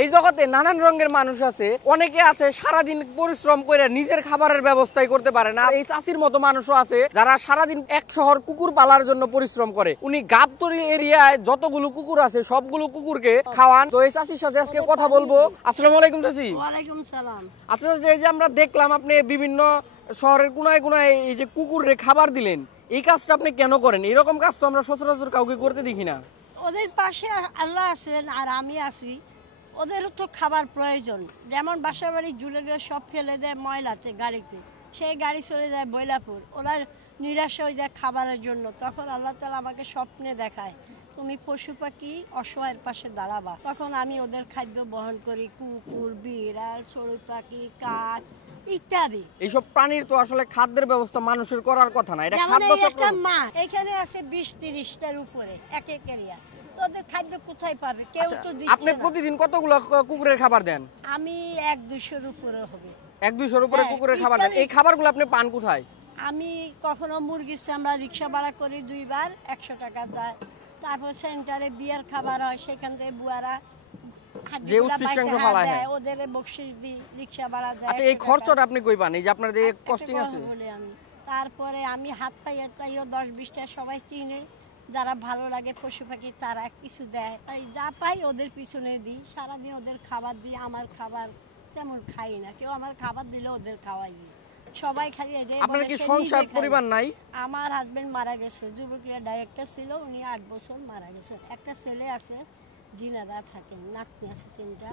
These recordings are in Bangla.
এই জগতে নানান রঙের মানুষ আছে, অনেকে আছে সারাদিন পরিশ্রম করে নিজের খাবারের ব্যবস্থাই করতে পারে না। এই চাষির মতো মানুষও আছে যারা সারাদিন এক শহর কুকুর পালার জন্য পরিশ্রম করে। উনি গাবতলী এরিয়ায় যতগুলো কুকুর আছে সবগুলো কুকুরকে খাওয়ান। তো এই চাষির সাথে আজকে কথা বলবো। আসসালামু আলাইকুম চাচি। ওয়ালাইকুম সালাম। আচ্ছা, এই যে আমরা দেখলাম আপনি বিভিন্ন শহরের কোনায় কোনায় এই যে কুকুররে খাবার দিলেন, এই কাজটা আপনি কেন করেন? এরকম কাজ তো আমরা সচরাচর কাউকে করতে দেখি না। ওদের পাশে আল্লাহ আছেন আর আমি আছি, ওদেরও তো খাবার প্রয়োজন। যেমন বাসা বাড়ি জুলে সব ফেলে দেয় ময়লাতে, গাড়িতে, সেই গাড়ি চলে যায় বৈলাপুর, ওরা নিরাশা হয়ে যায় খাবারের জন্য। তখন আল্লাহ তাআলা আমাকে স্বপ্নে দেখায়, তুমি পশু পাখি অসহায়ের পাশে দাঁড়াবা। তখন আমি ওদের খাদ্য বহন করি, কুকুর, বিড়াল, চড়ুই পাখি, কাক ইত্যাদি। এইসব প্রাণীর তো আসলে খাদ্যের ব্যবস্থা মানুষের করার কথা না। এটা খাদ্য একটা মা এখানে আছে 20-30টার উপরে এক এক এরিয়া, ওদের খাদ্য কোথায় পাবে? কেউ তো দিচ্ছে না। আপনি প্রতিদিন কতগুলো কুকুরের খাবার দেন? আমি 100-200-র উপরে হবে। 100-200-র উপরে কুকুরের খাবার দেন। এই খাবারগুলো আপনি পান কোথায়? আমি কখনো মুরগির আমরা রিক্সা ভাড়া করি 2 বার, 100 টাকা যায়। তারপর সেন্টারে বিয়ার খাবার হয়, সেখান থেকে বুয়ারা ওদের বকশিশ দিই, রিক্সা ভাড়া যায়। আচ্ছা, এই খরচটা আপনি কই পান? এই যে আপনার যে কস্টিং আছে। তারপরে আমি হাত পাইও 10-20টা সবাই চিনে, যারা ভালো লাগে পশু পাখি তারা কিছু দেয়, যা পাই ওদের পিছনে দিই। সারাদিন ওদের খাবার দিই। আমার খাবার তেমন খাই না, কেউ আমার খাবার দিলে ওদের খাওয়াই। সবাই খালি। আপনার কি সংসার পরিবার নাই? আমার হাজবেন্ড মারা গেছে, যুবক্রিয়া ডাইরেক্টর ছিল, উনি 8 বছর মারা গেছে। একটা ছেলে আছে, জিনারা থাকেন, নাতনি আছে 3টা।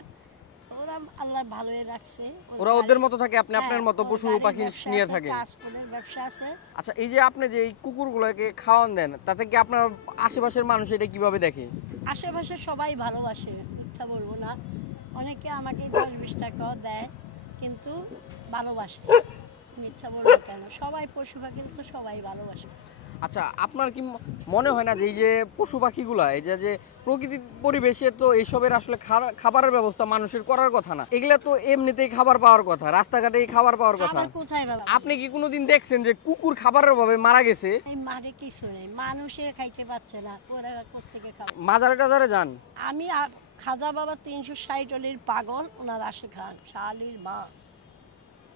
ওরা আল্লাহ ভালোই রাখছে, ওরা ওদের মতো থাকে, আপনি আপনার মতো পশু পাখি নিয়ে থাকে। ট্রান্সপোর্টের ব্যবসা আছে। আচ্ছা, এই যে আপনি যে এই কুকুরগুলোকে খাওয়ান দেন, তাতে কি আপনার আশেপাশের মানুষ এটা কিভাবে দেখে? আশেপাশে সবাই ভালোবাসে, মিথ্যা বলবো না। অনেকে আমাকে 10-20 টাকাও দেয়, কিন্তু ভালোবাসে, মিথ্যা বলবো কেন? সবাই পশু পাখি তো সবাই ভালোবাসে। আচ্ছা, আপনার কি মনে হয় না যে এই যে পশু পাখিগুলা, এই যে প্রকৃতির পরিবেশে তো এইসবের আসলে খাবারের ব্যবস্থা মানুষের করার কথা না? এগুলা তো এমনিতেই খাবার পাওয়ার কথা, রাস্তাঘাটে খাবার পাওয়ার কথা। আপনি কি কোনোদিন দেখছেন যে কুকুর খাবারের অভাবে মারা গেছে? মারে কিছু নেই, মানুষে খাইতে পারছে না, ওরা কোত্থেকে খাবে? মাজারে টাজারে যান? আমি খাজা বাবা 360 অলির পাগল, ওনার আসে খান। শাহালির মা।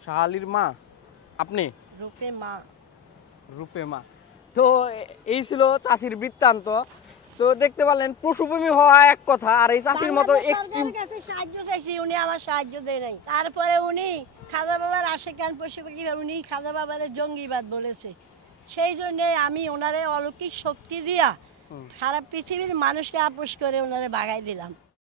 শাহালির মা? আপনি? রূপে মা। রূপে মা। তো এই ছিল চাষির বৃত্তান্ত। তো দেখতে পারলেন পশুপ্রেমী হওয়া এক কথা, আর এই চাষির মতো এক্সট্রিম সাহায্য চাইছি, উনি আমার সাহায্য দেয় নাই। তারপরে উনি খাজা বাবার আশেকান পশু পাখি, উনি খাজা বাবারে জঙ্গিবাদ বলেছে। সেই জন্যে আমি ওনারে অলৌকিক শক্তি দিয়া সারা পৃথিবীর মানুষকে আপোষ করে ওনারে ভাগাই দিলাম।